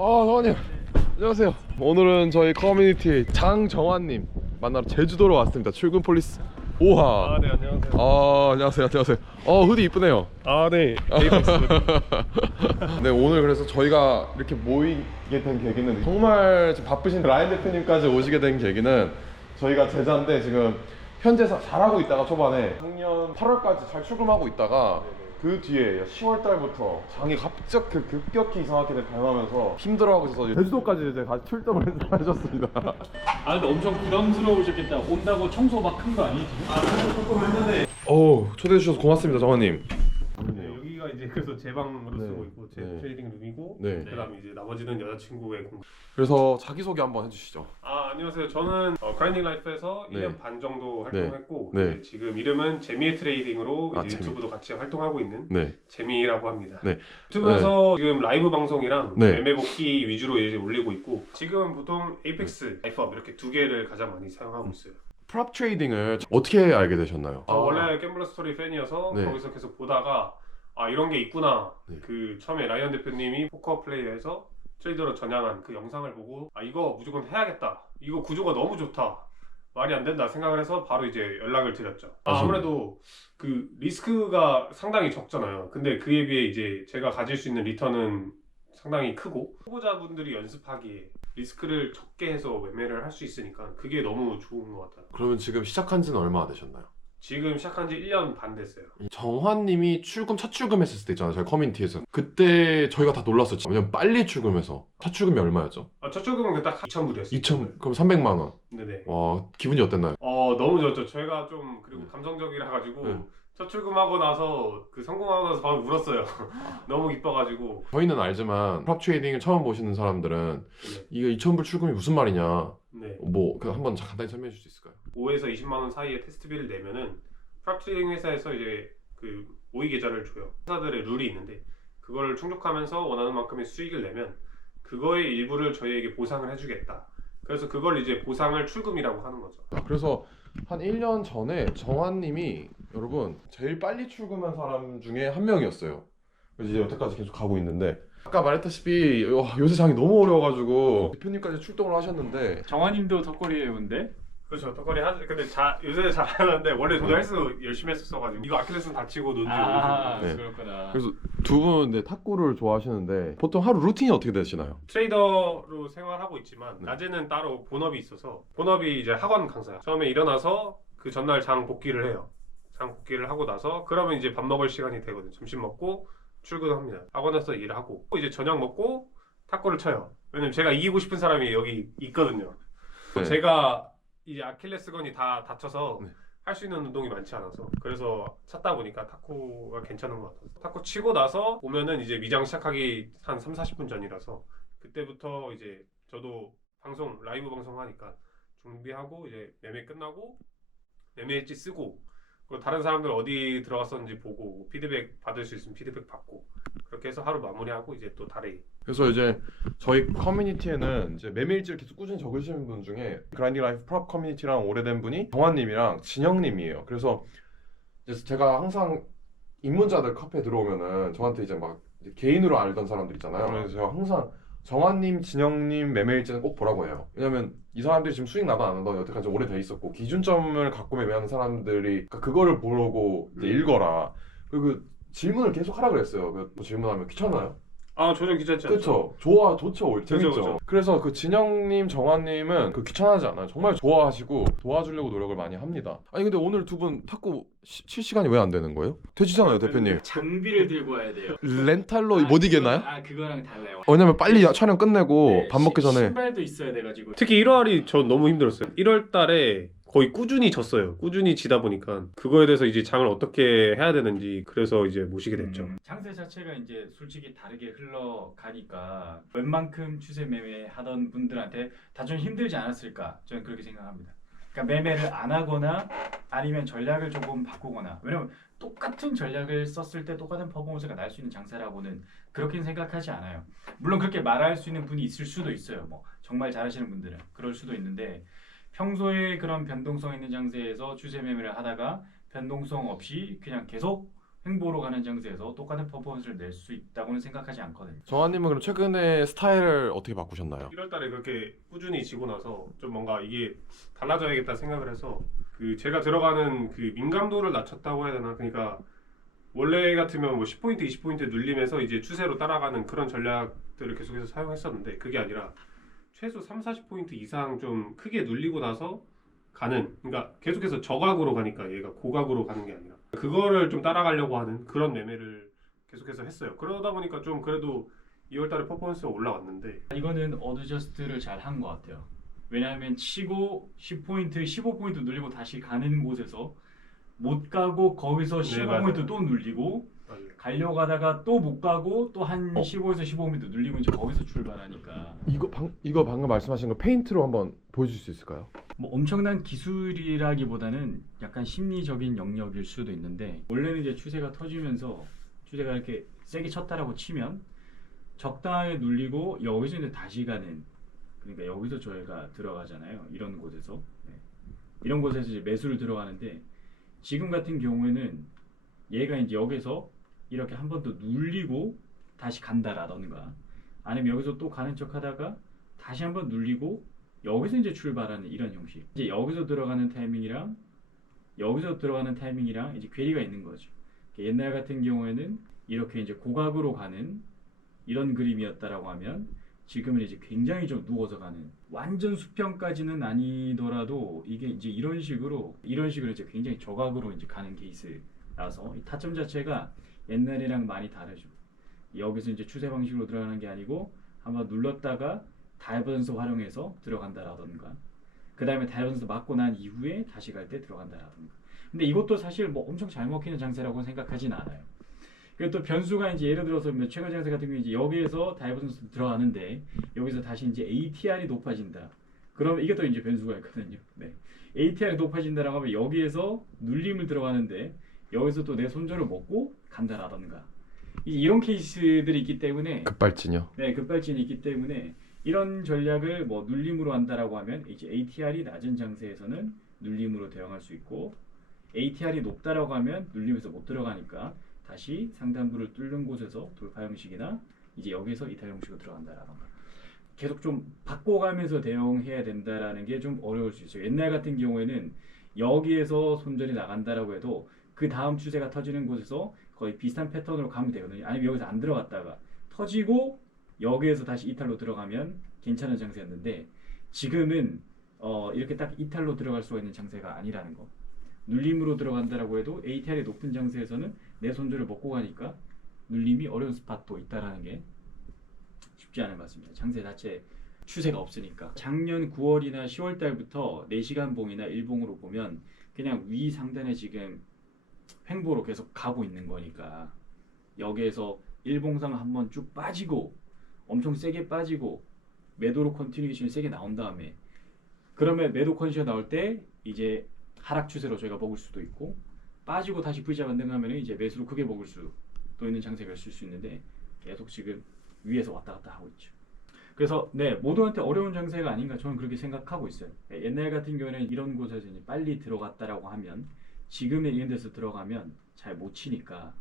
정환님 안녕하세요. 오늘은 저희 커뮤니티 장정환님 만나러 제주도로 왔습니다. 출근 폴리스 5화. 네, 안녕하세요. 안녕하세요. 후디 이쁘네요. 네. 에이펙스. 네, 오늘 그래서 저희가 이렇게 모이게 된 계기는 정말 지금 바쁘신 라인 대표님까지 오시게 된 계기는 저희가 제자인데 지금 현재 잘하고 있다가 초반에 작년 8월까지 잘 출금하고 있다가 그 뒤에 10월 달부터 장이 갑자기 급격히 이상하게 변하면서 힘들어하고 있어서 제주도까지 이제 다시 출동을 하셨습니다. 근데 엄청 부담스러우셨겠다. 온다고 청소 막 큰 거 아니지? 청소 조금 했는데. 초대해 주셔서 고맙습니다, 정환님. 여기가 이제 그래서 제 방으로 네. 쓰고 있고 제 네. 트레이딩 룸이고 네. 그다음에 이제 나머지는 여자친구의 공간. 그래서 자기소개 한번 해주시죠. 안녕하세요. 저는 그라인딩 라이프에서 네. 1년 반 정도 활동했고 네. 이제 지금 이름은 재미의 트레이딩으로 이제 재미. 유튜브도 같이 활동하고 있는 네. 재미라고 합니다. 네. 유튜브에서 지금 라이브 방송이랑 네. 매매 복귀 위주로 이제 올리고 있고 지금은 보통 에이펙스, 라이프업 이렇게 두 개를 가장 많이 사용하고 있어요. 프롭 트레이딩을 어떻게 알게 되셨나요? 저 원래 갬블러 스토리 팬이어서 네. 거기서 계속 보다가 이런 게 있구나. 네. 그 처음에 라이언 대표님이 포커 플레이에서 트레이더로 전향한 그 영상을 보고 이거 무조건 해야겠다. 이거 구조가 너무 좋다. 말이 안 된다 생각을 해서 바로 이제 연락을 드렸죠. 아무래도 그 리스크가 상당히 적잖아요. 근데 그에 비해 이제 제가 가질 수 있는 리턴은 상당히 크고 초보자분들이 연습하기에 리스크를 적게 해서 매매를 할 수 있으니까 그게 너무 좋은 것 같아요. 그러면 지금 시작한 지는 얼마나 되셨나요? 지금 시작한 지 1년 반 됐어요. 정환님이 첫 출금했을 때 있잖아요, 저희 커뮤니티에서. 그때 저희가 다 놀랐었죠. 왜냐면 빨리 출금해서. 첫 출금이 얼마였죠? 첫 출금은 그딱 2,000불이었어요. 2천, 그럼 300만 원. 네네. 와, 기분이 어땠나요? 너무 좋죠. 저희가 좀 그리고 감성적이라 가지고 네. 첫 출금하고 나서 그 성공하고 나서 바로 울었어요. 너무 기뻐가지고. 저희는 알지만 프롭 트레이딩을 처음 보시는 사람들은 네. 이거 2,000불 출금이 무슨 말이냐. 네. 한번 간단히 설명해 줄 수 있을까요? 5에서 20만 원 사이에 테스트비를 내면은 프랍 트레이딩 회사에서 이제 그 모의 계좌를 줘요. 회사들의 룰이 있는데 그걸 충족하면서 원하는 만큼의 수익을 내면 그거의 일부를 저희에게 보상을 해주겠다. 그래서 그걸 이제 보상을 출금이라고 하는 거죠. 그래서 한 1년 전에 정환님이 여러분 제일 빨리 출금한 사람 중에 한 명이었어요. 그래서 이제 여태까지 계속 가고 있는데 아까 말했다시피 요새 장이 너무 어려워가지고 대표님까지 출동을 하셨는데 정환님도 덕거리에 온데? 그렇죠. 덕거리 하죠. 근데 요새 잘 하는데 원래 저도 헬스 열심히 했었어가지고 이거 아킬레스는 다치고 논 지 네. 그렇구나. 그래서 두 분 탁구를 좋아하시는데 보통 하루 루틴이 어떻게 되시나요? 트레이더로 생활하고 있지만 네. 낮에는 따로 본업이 있어서 본업이 이제 학원 강사야. 처음에 일어나서 그 전날 장 복귀를 해요. 장 복귀를 하고 나서 그러면 이제 밥 먹을 시간이 되거든. 점심 먹고 출근합니다. 학원에서 일하고 이제 저녁 먹고 탁구를 쳐요. 왜냐면 제가 이기고 싶은 사람이 여기 있거든요. 네. 제가 이제 아킬레스건이 다 다쳐서 네. 할 수 있는 운동이 많지 않아서 그래서 찾다 보니까 탁구가 괜찮은 것 같아요. 탁구 치고 나서 오면은 이제 미장 시작하기 한 3-40분 전이라서 그때부터 이제 저도 라이브 방송 하니까 준비하고 이제 매매 끝나고 매매 일지 쓰고 그리고 다른 사람들 어디 들어갔었는지 보고 피드백 받을 수 있으면 피드백 받고 그렇게 해서 하루 마무리하고 이제 또 다리. 그래서 이제 저희 커뮤니티에는 이제 매매일지를 계속 꾸준히 적으시는 분 중에 그라인딩 라이프 프롭 커뮤니티랑 오래된 분이 정환님이랑 진영님이에요. 그래서 이제 제가 항상 입문자들 카페에 들어오면은 저한테 이제 막 이제 개인으로 알던 사람들 있잖아요. 그래서 제가 항상 정환님, 진영님 매매일지는 꼭 보라고 해요. 왜냐면 이 사람들이 지금 수익 나도 안 나도 여태까지 오래 돼 있었고 기준점을 갖고 매매하는 사람들이 그거를 보고 이제 읽어라. 그리고 그 질문을 계속 하라 그랬어요. 그 질문하면 귀찮아요? 전혀 귀찮지 않죠. 그렇죠. 좋죠. 재밌죠. 그쵸. 그래서 그 진영님, 정환님은 그 귀찮아하지 않아요. 정말 좋아하시고 도와주려고 노력을 많이 합니다. 아니 근데 오늘 두 분 탁구 칠 시간이 왜 안 되는 거예요? 되시잖아요, 대표님. 장비를 들고 와야 돼요. 렌탈로 못 이겠나요? 그거랑 달라요. 왜냐면 빨리 촬영 끝내고 네, 밥 먹기 전에 신발도 있어야 돼가지고. 특히 1월이 전 너무 힘들었어요. 1월 달에 거의 꾸준히 졌어요. 꾸준히 지다 보니까 그거에 대해서 이제 장을 어떻게 해야 되는지 그래서 이제 모시게 됐죠. 장세 자체가 이제 솔직히 다르게 흘러가니까 웬만큼 추세 매매 하던 분들한테 다 좀 힘들지 않았을까 저는 그렇게 생각합니다. 그러니까 매매를 안 하거나 아니면 전략을 조금 바꾸거나 왜냐면 똑같은 전략을 썼을 때 똑같은 퍼포먼스가 날 수 있는 장세라고는 그렇게는 생각하지 않아요. 물론 그렇게 말할 수 있는 분이 있을 수도 있어요. 뭐 정말 잘하시는 분들은 그럴 수도 있는데 평소에 그런 변동성 있는 장세에서 추세 매매를 하다가 변동성 없이 그냥 계속 횡보로 가는 장세에서 똑같은 퍼포먼스를 낼 수 있다고는 생각하지 않거든요. 정한님은 그럼 최근에 스타일을 어떻게 바꾸셨나요? 1월 달에 그렇게 꾸준히 지고 나서 좀 뭔가 이게 달라져야겠다 생각을 해서 그 제가 들어가는 그 민감도를 낮췄다고 해야 되나? 그러니까 원래 같으면 뭐 10포인트, 20포인트 눌리면서 이제 추세로 따라가는 그런 전략들을 계속해서 사용했었는데 그게 아니라 최소 3, 40포인트 이상 좀 크게 눌리고 나서 가는, 그러니까 계속해서 저각으로 가니까 얘가 고각으로 가는 게 아니라 그거를 좀 따라가려고 하는 그런 매매를 계속해서 했어요. 그러다 보니까 좀 그래도 2월 달에 퍼포먼스가 올라왔는데 이거는 어드저스트를 잘 한 것 같아요. 왜냐하면 치고 10포인트, 15포인트 눌리고 다시 가는 곳에서 못 가고 거기서 15포인트 맞아요. 또 눌리고 맞아요. 가려고 하다가 또 못 가고 또 한 어. 15에서 15포인트 눌리고 이제 거기서 출발하니까 이거 방금 말씀하신 거 페인트로 한번 보여줄 수 있을까요? 뭐 엄청난 기술이라기보다는 약간 심리적인 영역일 수도 있는데 원래는 이제 추세가 터지면서 추세가 이렇게 세게 쳤다라고 치면 적당하게 눌리고 여기서 이제 다시 가는, 그러니까 여기서 저희가 들어가잖아요. 이런 곳에서 이런 곳에서 이제 매수를 들어가는데 지금 같은 경우에는 얘가 이제 여기서 이렇게 한 번 더 눌리고 다시 간다라던가 아니면 여기서 또 가는 척 하다가 다시 한 번 눌리고 여기서 이제 출발하는 이런 형식. 이제 여기서 들어가는 타이밍이랑 여기서 들어가는 타이밍이랑 이제 괴리가 있는 거죠. 옛날 같은 경우에는 이렇게 이제 고각으로 가는 이런 그림이었다라고 하면 지금은 이제 굉장히 좀 누워서 가는, 완전 수평까지는 아니더라도 이게 이제 이런 식으로 이제 굉장히 저각으로 이제 가는 케이스라서 이 타점 자체가 옛날이랑 많이 다르죠. 여기서 이제 추세 방식으로 들어가는 게 아니고 한번 눌렀다가 다이버전스 활용해서 들어간다라던가 그 다음에 다이버전스 맞고 난 이후에 다시 갈 때 들어간다라던가. 근데 이것도 사실 뭐 엄청 잘 먹히는 장세라고 생각하진 않아요. 그리고 또 변수가 이제 예를 들어서 뭐 최근 장세 같은 경우 이제 여기에서 다이버전스 들어가는데 여기서 다시 이제 ATR이 높아진다. 그럼 이게 또 이제 변수가 있거든요. 네. ATR이 높아진다라고 하면 여기에서 눌림을 들어가는데 여기서 또 내 손절을 먹고 간다라던가 이런 케이스들이 있기 때문에 급발진이요. 네, 급발진이 있기 때문에 이런 전략을 뭐 눌림으로 한다라고 하면 이제 ATR이 낮은 장세에서는 눌림으로 대응할 수 있고 ATR이 높다라고 하면 눌림에서 못 들어가니까 다시 상단부를 뚫는 곳에서 돌파 형식이나 이제 여기서 이탈 형식으로 들어간다라던가 계속 좀 바꿔가면서 대응해야 된다라는 게 좀 어려울 수 있어요. 옛날 같은 경우에는 여기에서 손절이 나간다라고 해도 그 다음 추세가 터지는 곳에서 거의 비슷한 패턴으로 가면 되거든요. 아니면 여기서 안 들어갔다가 터지고 여기에서 다시 이탈로 들어가면 괜찮은 장세였는데 지금은 이렇게 딱 이탈로 들어갈 수가 있는 장세가 아니라는 거. 눌림으로 들어간다라고 해도 ATR이 높은 장세에서는 내 손절을 먹고 가니까 눌림이 어려운 스팟도 있다라는 게 쉽지 않은 것 같습니다. 장세 자체 추세가 없으니까. 작년 9월이나 10월 달부터 4시간 봉이나 일봉으로 보면 그냥 위 상단에 지금 횡보로 계속 가고 있는 거니까 여기에서 일봉상 한번 쭉 빠지고 엄청 세게 빠지고 매도로 컨티뉴에이션이 세게 나온 다음에 그러면 매도 컨디션 나올 때 이제 하락 추세로 저희가 먹을 수도 있고 빠지고 다시 V자 반등하면 이제 매수로 크게 먹을 수도 있는 장세가 있을 수 있는데 계속 지금 위에서 왔다 갔다 하고 있죠. 그래서 네, 모두한테 어려운 장세가 아닌가 저는 그렇게 생각하고 있어요. 옛날 같은 경우에는 이런 곳에서 이제 빨리 들어갔다라고 하면 지금의 이런 데서 들어가면 잘 못 치니까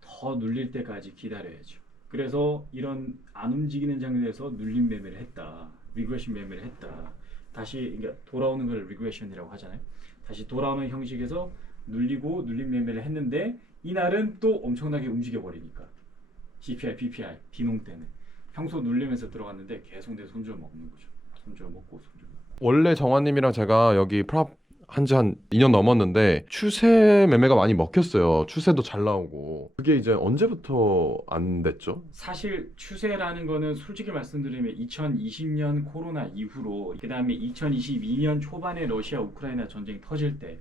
더 눌릴 때까지 기다려야죠. 그래서 이런 안 움직이는 장세에서 눌림 매매를 했다, 리그레션 매매를 했다. 다시 그러니까 돌아오는 걸 리그레션이라고 하잖아요. 다시 돌아오는 형식에서 눌리고 눌림 매매를 했는데 이날은 또 엄청나게 움직여 버리니까 CPI, PPI, 비농 때는 평소 눌리면서 들어갔는데 계속 내 손절 먹는 거죠. 손절 먹고 손절 먹고. 원래 정한님이랑 제가 여기 프랍 한지 한 2년 넘었는데 추세 매매가 많이 먹혔어요. 추세도 잘 나오고. 그게 이제 언제부터 안 됐죠? 사실 추세라는 거는 솔직히 말씀드리면 2020년 코로나 이후로 그 다음에 2022년 초반에 러시아 우크라이나 전쟁 터질 때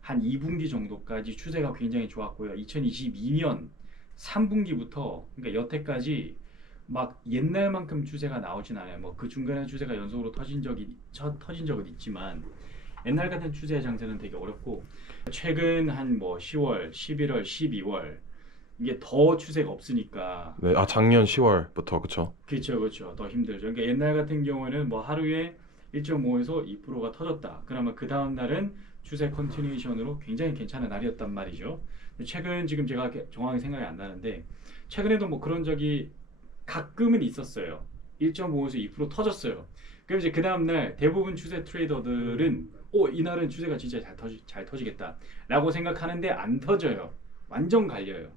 한 2분기 정도까지 추세가 굉장히 좋았고요. 2022년 3분기부터 그러니까 여태까지 막 옛날만큼 추세가 나오진 않아요. 뭐 그 중간에 추세가 연속으로 터진 적은 있지만 옛날 같은 추세의 장세는 되게 어렵고 최근 한 뭐 10월, 11월, 12월 이게 더 추세가 없으니까 네, 작년 10월부터 그쵸? 그렇죠. 더 힘들죠. 그러니까 옛날 같은 경우에는 뭐 하루에 1.5에서 2%가 터졌다. 그러면 그 다음 날은 추세 컨티뉴에이션으로 굉장히 괜찮은 날이었단 말이죠. 최근 지금 제가 정확하게 생각이 안 나는데 최근에도 뭐 그런 적이 가끔은 있었어요. 1.5에서 2% 터졌어요. 그럼 이제 그 다음날 대부분 추세 트레이더들은 이날은 추세가 진짜 잘 터지겠다라고 생각하는데 안 터져요. 완전 갈려요.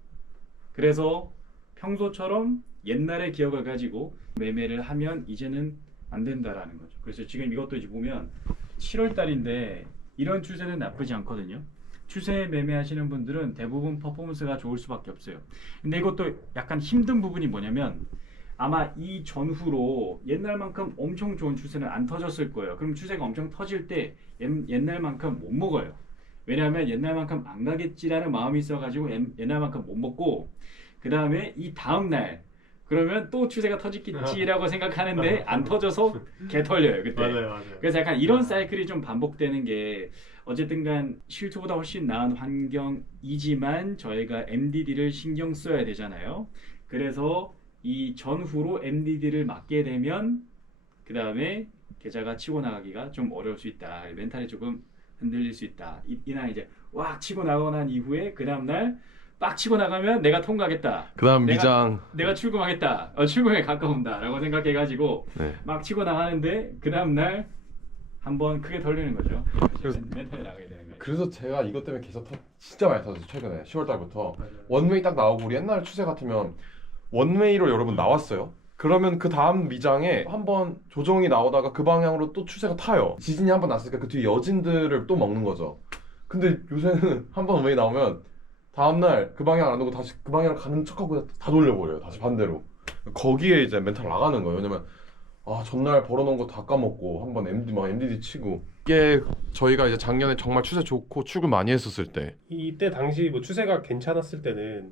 그래서 평소처럼 옛날의 기억을 가지고 매매를 하면 이제는 안 된다라는 거죠. 그래서 지금 이것도 이제 보면 7월 달인데 이런 추세는 나쁘지 않거든요. 추세 매매하시는 분들은 대부분 퍼포먼스가 좋을 수밖에 없어요. 근데 이것도 약간 힘든 부분이 뭐냐면 아마 이 전후로 옛날만큼 엄청 좋은 추세는 안 터졌을 거예요. 그럼 추세가 엄청 터질 때 옛날만큼 못 먹어요. 왜냐하면 옛날만큼 안 가겠지라는 마음이 있어가지고 옛날만큼 못 먹고 그 다음에 이 다음날 그러면 또 추세가 터지겠지라고 생각하는데 안 터져서 개 털려요 그때. 맞아요. 그래서 약간 이런 사이클이 좀 반복되는 게 어쨌든간 실투보다 훨씬 나은 환경이지만 저희가 MDD를 신경 써야 되잖아요. 그래서 이 전후로 MDD를 맞게 되면 그 다음에 계좌가 치고 나가기가 좀 어려울 수 있다. 멘탈이 조금 흔들릴 수 있다. 이날 이제 왁 치고 나가고 난 이후에 그 다음날 빡 치고 나가면 내가 통과하겠다. 그다음 내가- 미장. 내가 출금하겠다. 출금에 가까운다라고 생각해가지고 네. 막 치고 나가는데 그 다음날 한번 크게 덜리는 거죠. 그래서- 멘탈이 나가게 되는 거예요. 그래서 제가 이것 때문에 계속 진짜 많이 터졌어요. 최근에 10월 달부터 맞아요. 원웨이 딱 나오고 우리 옛날 추세 같으면 원웨이로 여러분 나왔어요. 그러면 그 다음 미장에 한번 조정이 나오다가 그 방향으로 또 추세가 타요. 지진이 한번 났으니까 그 뒤에 여진들을 또 먹는 거죠. 근데 요새는 한번 원웨이 나오면 다음날 그 방향 안 오고 다시 그 방향을 가는 척하고 다 돌려버려요. 다시 반대로. 거기에 이제 멘탈 나가는 거예요. 왜냐면 전날 벌어놓은 거 다 까먹고 한번 MDD 치고 이게 저희가 이제 작년에 정말 추세 좋고 출근 많이 했었을 때 이때 당시 뭐 추세가 괜찮았을 때는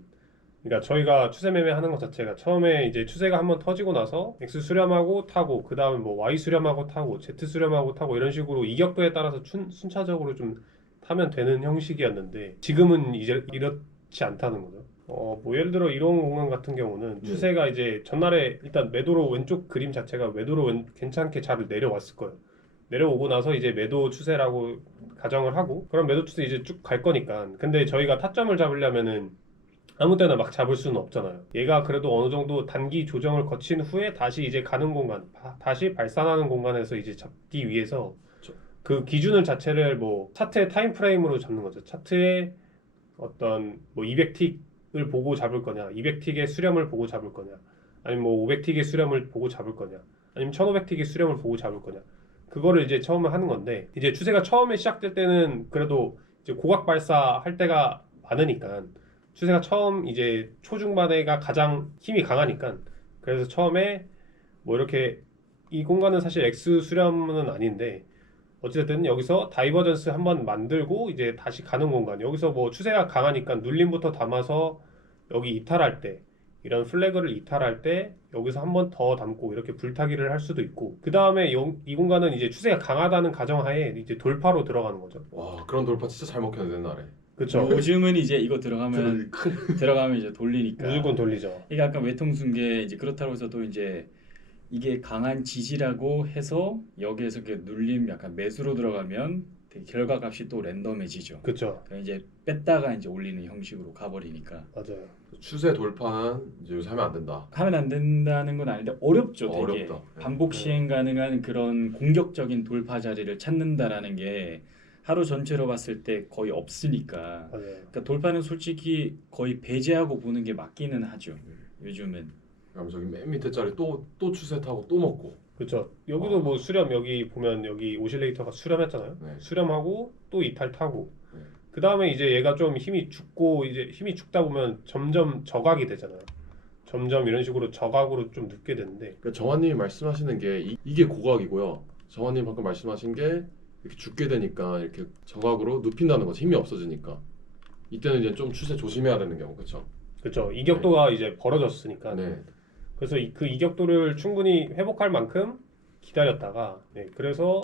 그러니까 저희가 추세 매매하는 것 자체가 처음에 이제 추세가 한번 터지고 나서 X 수렴하고 타고 그 다음에 뭐 Y 수렴하고 타고 Z 수렴하고 타고 이런 식으로 이격도에 따라서 순차적으로 좀 타면 되는 형식이었는데 지금은 이제 이렇지 않다는 거죠. 뭐 예를 들어 이런 공간 같은 경우는 추세가 이제 전날에 일단 매도로 왼쪽 그림 자체가 매도로 괜찮게 잘 내려왔을 거예요. 내려오고 나서 이제 매도 추세라고 가정을 하고 그럼 매도 추세 이제 쭉 갈 거니까. 근데 저희가 타점을 잡으려면은 아무 때나 막 잡을 수는 없잖아요. 얘가 그래도 어느 정도 단기 조정을 거친 후에 다시 이제 가는 공간, 다시 발산하는 공간에서 이제 잡기 위해서 그 기준을 자체를 뭐 차트의 타임 프레임으로 잡는 거죠. 차트의 어떤 뭐 200틱을 보고 잡을 거냐, 200틱의 수렴을 보고 잡을 거냐, 아니면 뭐 500틱의 수렴을 보고 잡을 거냐, 아니면 1500틱의 수렴을 보고 잡을 거냐. 그거를 이제 처음에 하는 건데 이제 추세가 처음에 시작될 때는 그래도 이제 고각 발사할 때가 많으니까 추세가 처음 이제 초중반에가 가장 힘이 강하니까 그래서 처음에 뭐 이렇게 이 공간은 사실 X 수렴은 아닌데 어쨌든 여기서 다이버전스 한번 만들고 이제 다시 가는 공간 여기서 뭐 추세가 강하니까 눌림부터 담아서 여기 이탈할 때 이런 플래그를 이탈할 때 여기서 한 번 더 담고 이렇게 불타기를 할 수도 있고 그 다음에 이 공간은 이제 추세가 강하다는 가정하에 이제 돌파로 들어가는 거죠. 와 그런 돌파 진짜 잘 먹혔네 옛날에. 그렇죠. 요즘은 이제 이거 들어가면 이제 돌리니까 무조건 돌리죠. 이게 약간 외통순계 이제 그렇다고 해서 또 이제 이게 강한 지지라고 해서 여기에서 이렇게 눌림 약간 매수로 들어가면 되게 결과값이 또 랜덤해지죠. 그렇죠. 그러니까 이제 뺐다가 이제 올리는 형식으로 가버리니까 맞아요. 추세 돌파는 이제 요새 하면 안 된다. 하면 안 된다는 건 아닌데 어렵죠. 되게 어렵다. 반복 시행 가능한 그런 공격적인 돌파 자리를 찾는다라는 게 하루 전체로 봤을 때 거의 없으니까. 맞아요. 그러니까 돌파는 솔직히 거의 배제하고 보는 게 맞기는 하죠. 요즘은. 그럼 저기 맨 밑에 자리 또 추세 타고 또 먹고. 그렇죠. 여기도 뭐 수렴 여기 보면 여기 오실레이터가 수렴했잖아요. 네. 수렴하고 또 이탈 타고 네. 그 다음에 이제 얘가 좀 힘이 죽고 이제 힘이 죽다 보면 점점 저각이 되잖아요. 점점 이런 식으로 저각으로 좀 눕게 되는데 그러니까 정환님이 말씀하시는 게 이게 고각이고요. 정환님 방금 말씀하신 게 이렇게 죽게 되니까 이렇게 저각으로 눕힌다는 거죠. 힘이 없어지니까. 이때는 이제 좀 추세 조심해야 되는 경우 그렇죠. 그렇죠. 이격도가 이제 벌어졌으니까 네. 그래서 그 이격도를 충분히 회복할 만큼 기다렸다가 그래서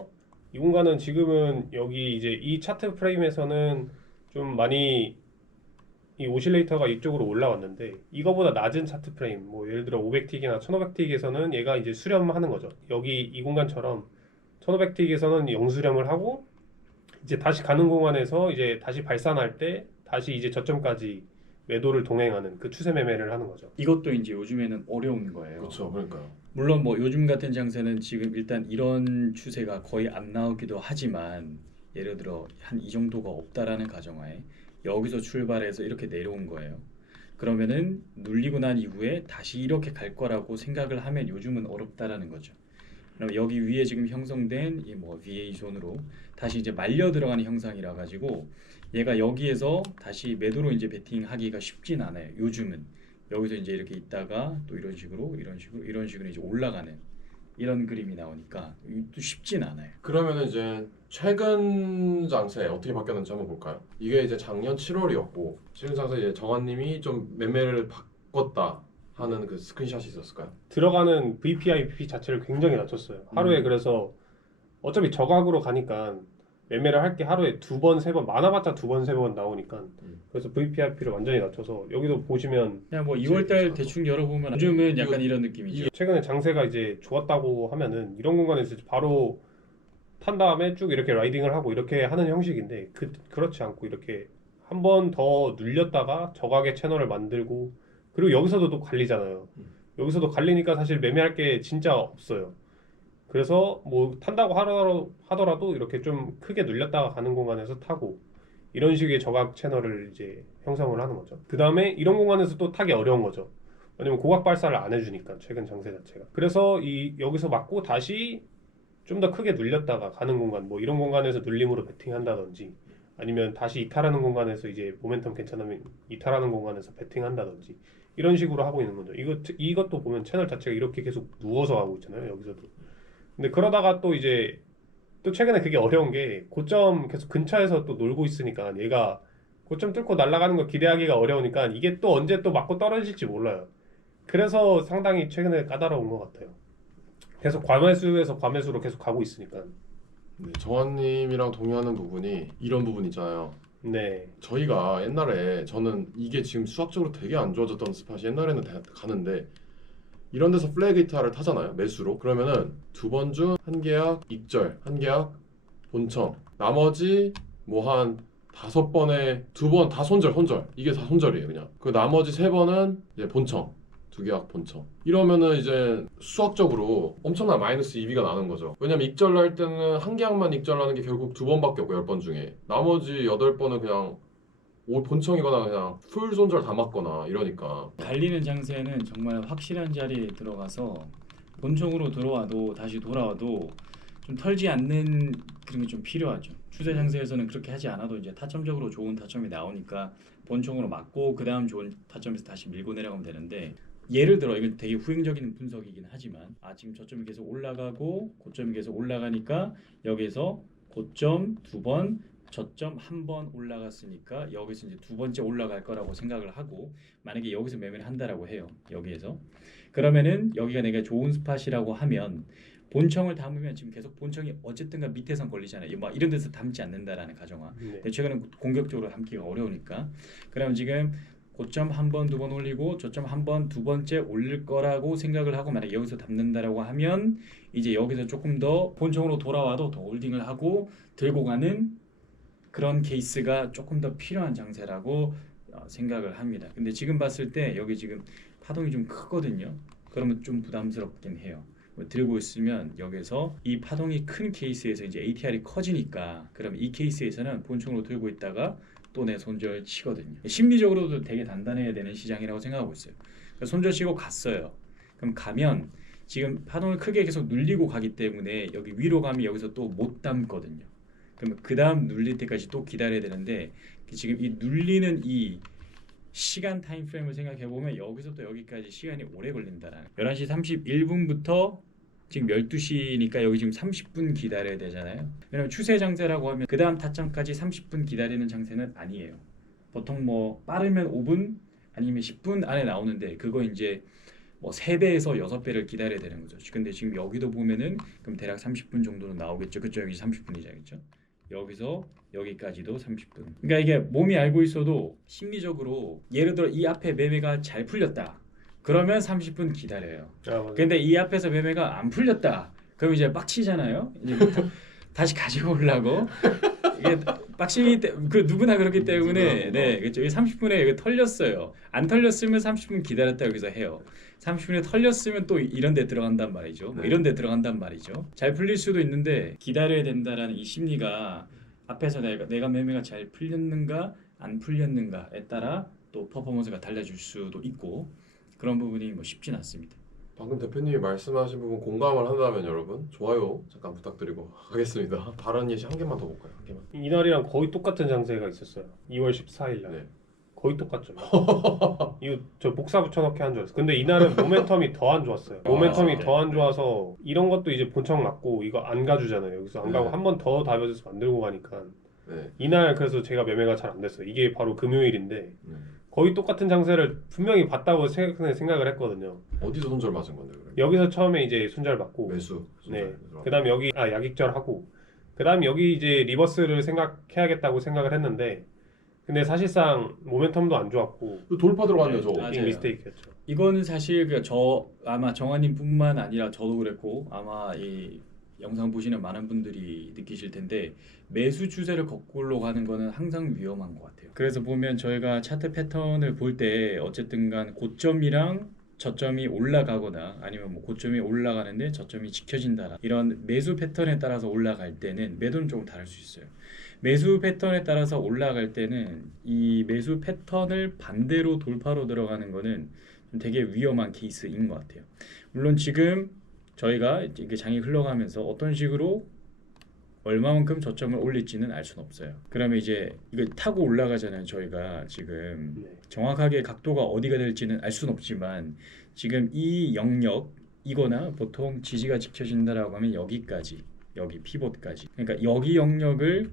이 공간은 지금은 여기 이제 이 차트 프레임에서는 좀 많이 이 오실레이터가 이쪽으로 올라왔는데 이거보다 낮은 차트 프레임 뭐 예를 들어 500틱이나 1500틱에서는 얘가 이제 수렴하는 거죠. 여기 이 공간처럼 1500틱에서는 영수렴을 하고 이제 다시 가는 공간에서 이제 다시 발산할 때 다시 이제 저점까지 매도를 동행하는 그 추세 매매를 하는 거죠. 이것도 이제 요즘에는 어려운 거예요. 그렇죠. 그러니까요. 물론 뭐 요즘 같은 장세는 지금 일단 이런 추세가 거의 안 나오기도 하지만 예를 들어 한 이 정도가 없다라는 가정하에 여기서 출발해서 이렇게 내려온 거예요. 그러면은 눌리고 난 이후에 다시 이렇게 갈 거라고 생각을 하면 요즘은 어렵다라는 거죠. 그럼 여기 위에 지금 형성된 이 뭐 VA 존으로 다시 이제 말려 들어가는 형상이라 가지고 얘가 여기에서 다시 매도로 이제 베팅하기가 쉽진 않아요. 요즘은 여기서 이제 이렇게 있다가 또 이런 식으로 이제 올라가는 이런 그림이 나오니까 또 쉽진 않아요. 그러면은 이제 최근 장세 어떻게 바뀌었는지 한번 볼까요? 이게 이제 작년 7월이었고 최근 장세 이제 정한님이 좀 매매를 바꿨다 하는 그 스크린샷이 있었을까요? 들어가는 VPIP 자체를 굉장히 낮췄어요. 하루에 그래서 어차피 저각으로 가니까 매매를 할 게 하루에 2번, 3번 많아봤자 2번, 3번 나오니까 그래서 VPIP를 완전히 낮춰서 여기도 보시면 그냥 뭐 2월달 대충 열어보면 요즘은 약간 이런 느낌이죠. 최근에 장세가 이제 좋았다고 하면은 이런 공간에서 바로 탄 다음에 쭉 이렇게 라이딩을 하고 이렇게 하는 형식인데 그렇지 않고 이렇게 한 번 더 눌렸다가 저각의 채널을 만들고 그리고 여기서도 또 갈리잖아요. 여기서도 갈리니까 사실 매매할 게 진짜 없어요. 그래서 뭐 탄다고 하더라도 이렇게 좀 크게 눌렸다가 가는 공간에서 타고 이런 식의 저각 채널을 이제 형성을 하는 거죠. 그 다음에 이런 공간에서 또 타기 어려운 거죠. 왜냐면 고각 발사를 안 해주니까 최근 장세 자체가. 그래서 여기서 맞고 다시 좀 더 크게 눌렸다가 가는 공간, 뭐 이런 공간에서 눌림으로 베팅한다든지 아니면 다시 이탈하는 공간에서 이제 모멘텀 괜찮으면 이탈하는 공간에서 베팅한다든지 이런 식으로 하고 있는 거죠. 이것도 보면 채널 자체가 이렇게 계속 누워서 하고 있잖아요. 여기서도. 근데 그러다가 또 이제 또 최근에 그게 어려운 게 고점 계속 근처에서 또 놀고 있으니까 얘가 고점 뚫고 날아가는 거 기대하기가 어려우니까 이게 또 언제 또 맞고 떨어질지 몰라요. 그래서 상당히 최근에 까다로운 것 같아요. 계속 과매수에서 과매수로 계속 가고 있으니까. 네, 정한님이랑 동의하는 부분이 이런 부분 있잖아요. 네. 저희가 옛날에 저는 이게 지금 수학적으로 되게 안 좋아졌던 스팟이 옛날에는 가는데 이런 데서 플래그 이탈을 타잖아요. 매수로. 그러면은 2번 중 한 계약 익절, 한 계약 본청. 나머지 뭐 한 5번에 2번 다 손절. 이게 다 손절이에요, 그냥. 그 나머지 3번은 이제 본청. 2계약 본청. 이러면은 이제 수학적으로 엄청난 마이너스 EV가 나는 거죠. 왜냐면 익절 날 때는 한 계약만 익절하는 게 결국 2번밖에 없고 10번 중에 나머지 8번은 그냥 본청이거나 그냥 풀 손절 다 맞거나 이러니까. 달리는 장세는 정말 확실한 자리에 들어가서 본총으로 들어와도 다시 돌아와도 좀 털지 않는 그런 게 좀 필요하죠. 추세 장세에서는 그렇게 하지 않아도 이제 타점적으로 좋은 타점이 나오니까 본총으로 맞고 그 다음 좋은 타점에서 다시 밀고 내려가면 되는데 예를 들어 이건 되게 후행적인 분석이긴 하지만 지금 저점이 계속 올라가고 고점이 계속 올라가니까 여기서 고점 2번 저점 한 번 올라갔으니까 여기서 이제 2번째 올라갈 거라고 생각을 하고 만약에 여기서 매매를 한다라고 해요. 여기에서 그러면은 여기가 내가 좋은 스팟이라고 하면 본청을 담으면 지금 계속 본청이 어쨌든가 밑에선 걸리잖아요. 막 이런 데서 담지 않는다라는 가정화. 네. 근데 최근은 공격적으로 담기가 어려우니까 그럼 지금 고점 한 번, 2번 올리고 저점 한 번, 2번째 올릴 거라고 생각을 하고 만약 여기서 담는다라고 하면 이제 여기서 조금 더 본청으로 돌아와도 더 홀딩을 하고 들고 가는 그런 케이스가 조금 더 필요한 장세라고 생각을 합니다. 근데 지금 봤을 때 여기 지금 파동이 좀 크거든요. 그러면 좀 부담스럽긴 해요. 들고 있으면 여기서 이 파동이 큰 케이스에서 이제 ATR이 커지니까 그럼 이 케이스에서는 본총으로 들고 있다가 또 내 손절 치거든요. 심리적으로도 되게 단단해야 되는 시장이라고 생각하고 있어요. 그러니까 손절 치고 갔어요. 그럼 가면 지금 파동을 크게 계속 눌리고 가기 때문에 여기 위로 가면 여기서 또 못 담거든요. 그러면 그 다음 눌릴 때까지 또 기다려야 되는데 지금 이 눌리는 이 시간 타임 프레임을 생각해 보면 여기서 또 여기까지 시간이 오래 걸린다라는 11시 31분부터 지금 12시니까 여기 지금 30분 기다려야 되잖아요. 왜냐면 추세 장세라고 하면 그 다음 타점까지 30분 기다리는 장세는 아니에요. 보통 뭐 빠르면 5분 아니면 10분 안에 나오는데 그거 이제 뭐 3배에서 6배를 기다려야 되는 거죠. 근데 지금 여기도 보면은 그럼 대략 30분 정도는 나오겠죠. 그쵸? 여기 30분이잖아요. 여기서 여기까지도 30분. 그러니까 이게 몸이 알고 있어도 심리적으로 예를 들어 이 앞에 매매가 잘 풀렸다. 그러면 30분 기다려요. 근데 이 앞에서 매매가 안 풀렸다. 그럼 이제 빡치잖아요. 이제 다시 가지고 오려고 이게 박싱이 그 누구나 그렇기 때문에 네 그렇죠. 30분에 이거 털렸어요. 안 털렸으면 30분 기다렸다 여기서 해요. 30분에 털렸으면 또 이런 데 들어간단 말이죠. 뭐 네. 이런 데 들어간단 말이죠. 잘 풀릴 수도 있는데 기다려야 된다라는 이 심리가 앞에서 내가 매매가 잘 풀렸는가 안 풀렸는가에 따라 또 퍼포먼스가 달라질 수도 있고 그런 부분이 뭐 쉽진 않습니다. 방금 대표님이 말씀하신 부분 공감을 한다면 여러분 좋아요 잠깐 부탁드리고 하겠습니다. 다른 예시 한 개만 더 볼까요? 한 개만. 이날이랑 거의 똑같은 장세가 있었어요. 2월 14일 날. 네. 거의 똑같죠. 이거 저 복사 붙여넣기 한 줄 알았어요. 근데 이날은 모멘텀이 더 안 좋았어요. 모멘텀이 네. 더 안 좋아서 이런 것도 이제 본청 맞고 이거 안 가주잖아요. 여기서 안 가고 네. 한 번 더 다이버전스 만들고 가니까 네. 이날 그래서 제가 매매가 잘 안 됐어요. 이게 바로 금요일인데 네. 거의 똑같은 장세를 분명히 봤다고 생각을 했거든요. 어디서 손절 맞은 건데 그러면? 여기서 처음에 이제 손절 맞고 매수. 네. 손절. 그다음 여기 약익절 하고 그다음 여기 이제 리버스를 생각해야겠다고 생각을 했는데 근데 사실상 모멘텀도 안 좋았고 돌파 들어갔네요 저거. 맞아요. 빅 미스테이크였죠. 이거는 사실 저 아마 정한님뿐만 아니라 저도 그랬고 아마 이 영상 보시는 많은 분들이 느끼실 텐데 매수 추세를 거꾸로 가는 거는 항상 위험한 것 같아요. 그래서 보면 저희가 차트 패턴을 볼 때 어쨌든간 고점이랑 저점이 올라가거나 아니면 뭐 고점이 올라가는데 저점이 지켜진다 이런 매수 패턴에 따라서 올라갈 때는 매도는 조금 다를 수 있어요. 매수 패턴에 따라서 올라갈 때는 이 매수 패턴을 반대로 돌파로 들어가는 거는 좀 되게 위험한 케이스인 것 같아요. 물론 지금 저희가 이게 장이 흘러가면서 어떤 식으로 얼마만큼 저점을 올릴지는 알 수는 없어요. 그러면 이제 이거 타고 올라가잖아요. 저희가 지금 네. 정확하게 각도가 어디가 될지는 알 수는 없지만 지금 이 영역이거나 보통 지지가 지켜진다라고 하면 여기까지 여기 피봇까지 그러니까 여기 영역을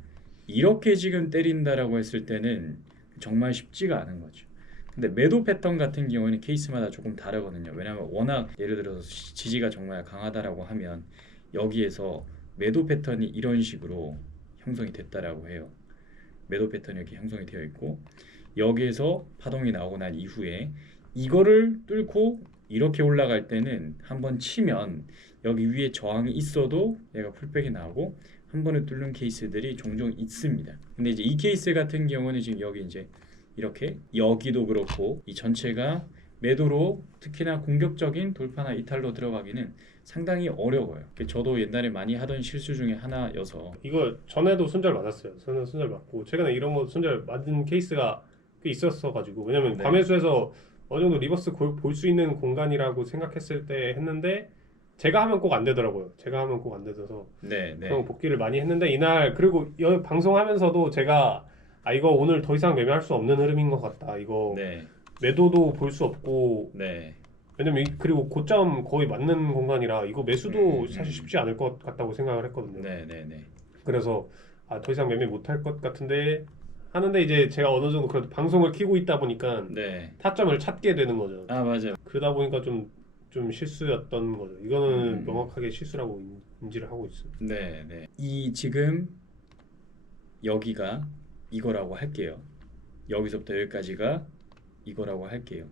이렇게 지금 때린다라고 했을 때는 정말 쉽지가 않은 거죠. 근데 매도 패턴 같은 경우는 케이스마다 조금 다르거든요. 왜냐하면 워낙 예를 들어서 지지가 정말 강하다라고 하면 여기에서 매도 패턴이 이런 식으로 형성이 됐다라고 해요. 매도 패턴이 이렇게 형성이 되어 있고 여기에서 파동이 나오고 난 이후에 이거를 뚫고 이렇게 올라갈 때는 한번 치면 여기 위에 저항이 있어도 얘가 풀백이 나오고 한 번에 뚫는 케이스들이 종종 있습니다. 근데 이제 이 케이스 같은 경우는 지금 여기 이제 이렇게 여기도 그렇고 이 전체가 매도로 특히나 공격적인 돌파나 이탈로 들어가기는 상당히 어려워요. 저도 옛날에 많이 하던 실수 중에 하나여서 이거 전에도 손절 맞았어요. 저는 손절 맞고 최근에 이런 거 손절 맞은 케이스가 꽤 있었어가지고 왜냐면 네. 밤매수에서 어느 정도 리버스 볼 수 있는 공간이라고 생각했을 때 했는데 제가 하면 꼭 안 되더라고요. 제가 하면 꼭 안 돼서 네. 그런 복귀를 많이 했는데 이날 그리고 방송하면서도 제가 이거 오늘 더 이상 매매할 수 없는 흐름인 것 같다. 이거 네. 매도도 볼 수 없고 네. 왜냐면 그리고 고점 거의 맞는 공간이라 이거 매수도 음. 사실 쉽지 않을 것 같다고 생각을 했거든요. 네. 네. 네. 그래서 더 이상 매매 못할 것 같은데 하는데 이제 제가 어느 정도 그래도 방송을 키고 있다 보니까 네. 타점을 찾게 되는 거죠. 아 맞아요. 그러다 보니까 좀 실수였던 거죠. 이거는 음. 명확하게 실수라고 인지를 하고 있어요. 네. 네. 이 지금 여기가 이거라고 할게요. 여기서부터 여기까지가 이거라고 할게요.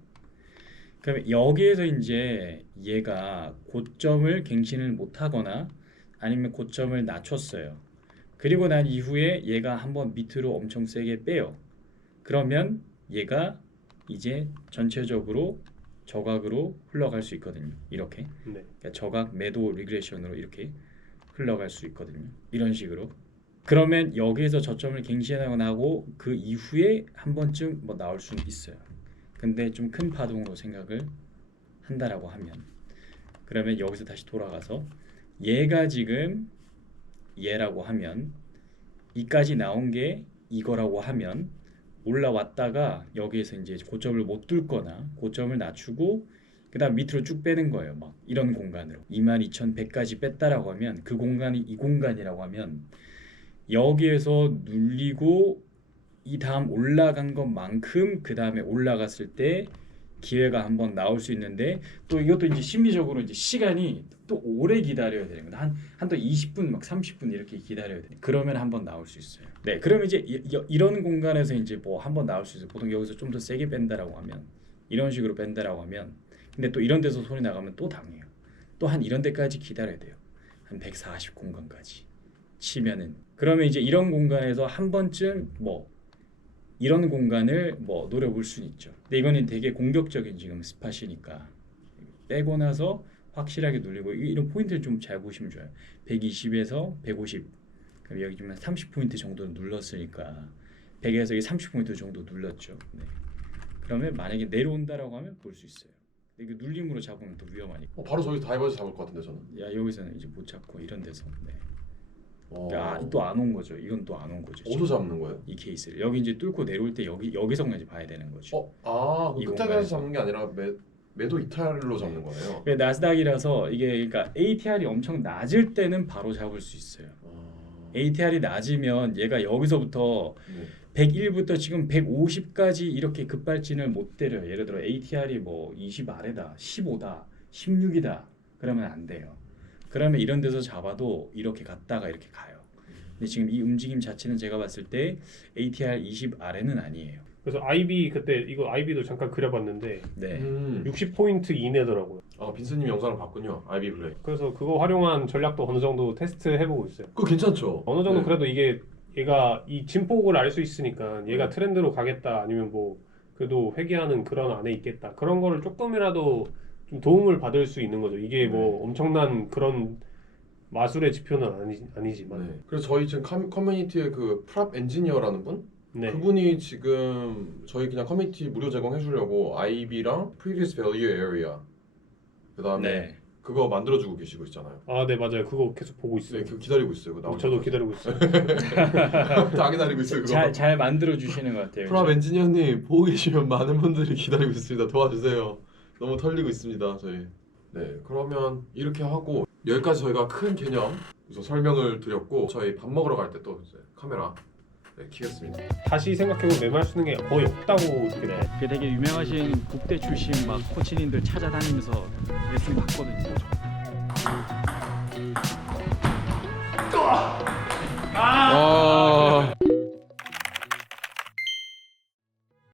그러면 여기에서 이제 얘가 고점을 갱신을 못하거나 아니면 고점을 낮췄어요. 그리고 난 이후에 얘가 한번 밑으로 엄청 세게 빼요. 그러면 얘가 이제 전체적으로 저각으로 흘러갈 수 있거든요. 이렇게 네. 그러니까 저각 매도 리그레션으로 이렇게 흘러갈 수 있거든요. 이런 식으로. 그러면 여기에서 저점을 갱신하고 그 이후에 한 번쯤 뭐 나올 수는 있어요. 근데 좀 큰 파동으로 생각을 한다라고 하면 그러면 여기서 다시 돌아가서 얘가 지금 얘라고 하면 이까지 나온 게 이거라고 하면 올라왔다가 여기에서 이제 고점을 못 뚫거나 고점을 낮추고 그 다음 밑으로 쭉 빼는 거예요. 막 이런 공간으로 22,100까지 뺐다라고 하면 그 공간이 이 공간이라고 하면 여기에서 눌리고 이 다음 올라간 것만큼 그 다음에 올라갔을 때 기회가 한번 나올 수 있는데 또 이것도 이제 심리적으로 이제 시간이 또 오래 기다려야 되는 거다. 한 또 20분 막 30분 이렇게 기다려야 돼. 그러면 한번 나올 수 있어요. 네, 그러면 이제 이런 공간에서 이제 뭐 한번 나올 수 있어요. 보통 여기서 좀 더 세게 뺀다라고 하면 이런 식으로 뺀다라고 하면 근데 또 이런 데서 소리 나가면 또 당해요. 또 한 이런 데까지 기다려야 돼요. 한 140 공간까지. 치면은 그러면 이제 이런 공간에서 한 번쯤 뭐 이런 공간을 뭐 노려볼 수는 있죠. 근데 이거는 되게 공격적인 지금 스팟이니까 빼고 나서 확실하게 눌리고 이런 포인트를 좀 잘 보시면 좋아요. 120에서 150 그럼 여기 좀 30포인트 정도 눌렀으니까 100에서 30포인트 정도 눌렀죠. 네. 그러면 만약에 내려온다라고 하면 볼 수 있어요. 근데 이거 눌림으로 잡으면 또 위험하니까. 바로 저기 다이버에서 잡을 것 같은데 저는. 야 여기서는 이제 못 잡고 이런 데서. 네. 어. 또 안 온 거죠. 이건 또 안 온 거죠. 어디서 잡는 거예요? 이 케이스를 여기 이제 뚫고 내려올 때 여기서까지 봐야 되는 거죠. 그 이 끝에 공간에서. 가서 잡는 게 아니라 매도 이탈로 잡는 거네요. 나스닥이라서 이게 그러니까 ATR이 엄청 낮을 때는 바로 잡을 수 있어요. ATR이 낮으면 얘가 여기서부터 네. 101부터 지금 150까지 이렇게 급발진을 못 때려요. 예를 들어 ATR이 뭐 20 아래다, 15다, 16이다 그러면 안 돼요. 그러면 이런 데서 잡아도 이렇게 갔다가 이렇게 가요. 근데 지금 이 움직임 자체는 제가 봤을 때 ATR 20 아래는 아니에요. 그래서 IB 그때 이거 IB도 잠깐 그려봤는데 네. 60포인트 이내더라고요. 빈스님 영상을 봤군요. IB 플레이. 그래서 그거 활용한 전략도 어느 정도 테스트 해보고 있어요. 그거 괜찮죠? 어느 정도 네. 그래도 이게 얘가 이 진폭을 알 수 있으니까 얘가 트렌드로 가겠다 아니면 뭐 그래도 회귀하는 그런 안에 있겠다 그런 거를 조금이라도 좀 도움을 받을 수 있는 거죠. 이게 뭐 엄청난 그런 마술의 지표는 아니지만 네. 그래서 저희 지금 커뮤니티에 그 프랍 엔지니어라는 분? 네. 그분이 지금 저희 그냥 커뮤니티 무료 제공해 주려고 IB랑 Previous Value Area 그다음에 네. 그거 만들어 주고 계시고 있잖아요. 아, 네 맞아요. 그거 계속 보고 있어요. 네, 그거 기다리고 있어요. 그거 나오는 저도 거. 기다리고 있어요. 다 기다리고 있어요. 그거. 잘 만들어 주시는 것 같아요. 프랍 엔지니어님 보고 계시면 많은 분들이 기다리고 있습니다. 도와주세요. 너무 털리고 있습니다. 저희. 네, 그러면 이렇게 하고 여기까지 저희가 큰 개념 우선 설명을 드렸고 저희 밥 먹으러 갈 때 또 카메라 켜겠습니다. 다시 생각해보면 매매할 수 있는 게 거의 없다고 느껴요. 그 되게 유명하신 국대 출신 막 코치님들 찾아다니면서 레슨 받거든요.